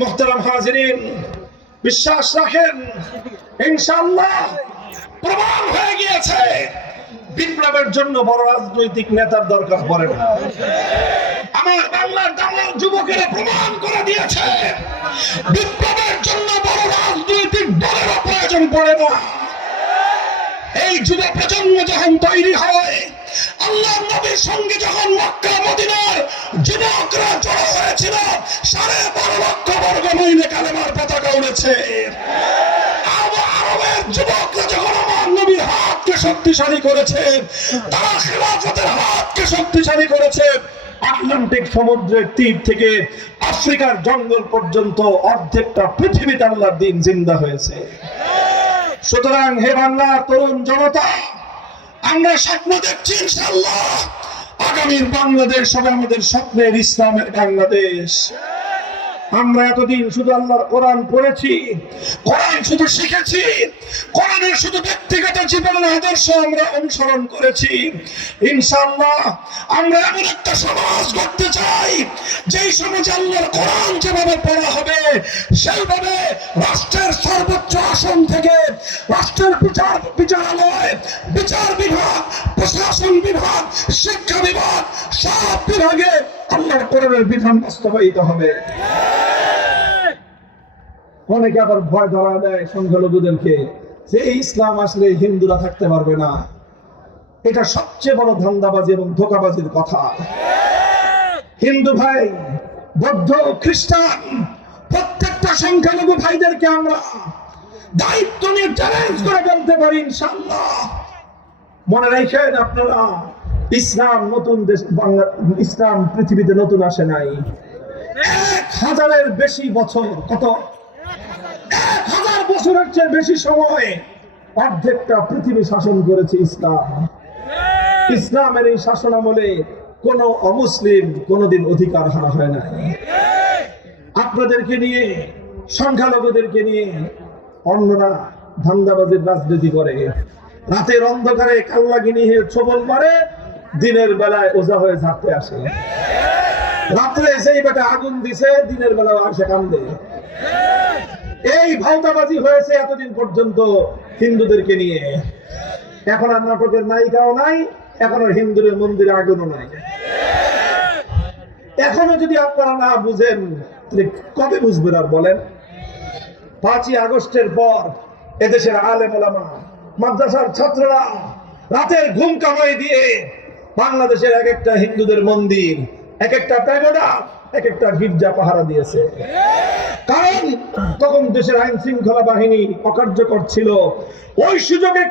মুহতারাম হাজিরিন, বিশ্বাস রাখেন ইনশাআল্লাহ প্রমাণ হয়ে গিয়েছে বিপ্লবের জন্য বড় রাজনৈতিক নেতার দরকার পড়ে না। আমার বাংলার দামাল যুবকেরা প্রমাণ করে দিয়েছে বিপ্লবের জন্য বড় রাজনৈতিক দলের প্রয়োজন পড়ে না। এই যুব প্রজন্ম যখন তৈরি হয়, আল্লাহর নবীর সঙ্গে যখন মক্কা মদিনার যুবকরা জড়ো হয়েছিল, 12.5 লক্ষ বর্গ মাইলে কালেমার পতাকা উড়েছে। আরবের যুবকরা যখন আমার নবীর হাতকে শক্তিশালী করেছে, তারা খেলাফতের হাতকে শক্তিশালী করেছে। আটলান্টিক সমুদ্রের তীর থেকে আফ্রিকার জঙ্গল পর্যন্ত অর্ধেকটা পৃথিবীতে আল্লাহর দ্বীন জিন্দা হয়েছে। সুতরাং হে বাংলার তরুণ জনতা, আমরা স্বপ্ন দেখছি ইনশাআল্লাহ আগামীর বাংলাদেশ হবে আমাদের স্বপ্নের ইসলামের বাংলাদেশ। আমরা এতদিন শুধু আল্লাহর কোরআন পড়েছি, কোরআন শুধু শিখেছি, কোরআনের শুধু ব্যক্তিগত জীবনের আদর্শ আমরা অনুসরণ করেছি। ইনশাআল্লাহ আমরা এমন একটা সমাজ গড়তে চাই যেই সমাজে আল্লাহর কোরআন যেভাবে পড়া হবে, সেইভাবে রাষ্ট্রের সর্বোচ্চ আসন থেকে রাষ্ট্রের বিচারালয়, বিচার বিভাগ, প্রশাসন বিভাগ, শিক্ষা বিভাগ, সব বিভাগে আল্লাহর কোরআনের বিধান বাস্তবায়িত হবে। অনেকে আবার ভয় ধরা দেয় সংখ্যালঘুদেরকে যে ইসলাম আসলে হিন্দুরা থাকতে পারবে না। এটা সবচেয়ে বড় ধান্দাবাজি এবং ধোঁকাবাজির কথা। হিন্দু ভাই, বৌদ্ধ, খ্রিস্টান প্রত্যেকটা সংখ্যালঘু ভাইদেরকে আমরা দায়িত্ব নিয়ে চ্যালেঞ্জ করে বলতে পারি ইনশাআল্লাহ। মনে রাখেন আপনারা, ইসলাম নতুন দেশ, বাংলা ইসলাম পৃথিবীতে নতুন আসে নাই। 1000-এর বেশি বছর, কত 1000 বছরের চেয়ে বেশি সময় অর্ধেকটা পৃথিবী শাসন করেছে ইসলাম। ইসলামের এই শাসন আমলে কোন অমুসলিম কোনদিন অধিকার হারা হয় না। আপনাদেরকে নিয়ে, সংখ্যালঘুদেরকে নিয়ে অন্যরা ধান্দাবাজির রাজনীতি করে, রাতের অন্ধকারে কাল্লাগিনি হয়ে ছবল মারে, দিনের বেলায় ওজা হয়ে ঝাড়তে আসে। রাত্রে যেই বেটা আগুন দিছে, দিনের বেলা আসে কান্দে। এই ভাওতাবাজি হয়েছে এতদিন পর্যন্ত হিন্দুদেরকে নিয়ে। এখন আর নাটকের নায়িকাও নাই, এখন আর হিন্দুদের মন্দিরে আগুনও নাই। এখনো যদি আপনারা না বুঝেন, তাহলে কবে বুঝবেন আর বলেন? 5ই আগস্টের পর এদেশের আলেম ওলামা, মাদ্রাসার ছাত্ররা রাতের ঘুম কামাই দিয়ে বাংলাদেশের এক একটা হিন্দুদের মন্দির, এক একটা প্যাগোডা, এক একটা গির্জা পাহারা দিয়েছে। কারণ তখন দেশের আইন শৃঙ্খলা বাহিনী অকার্যকর ছিল। ওই সুযোগে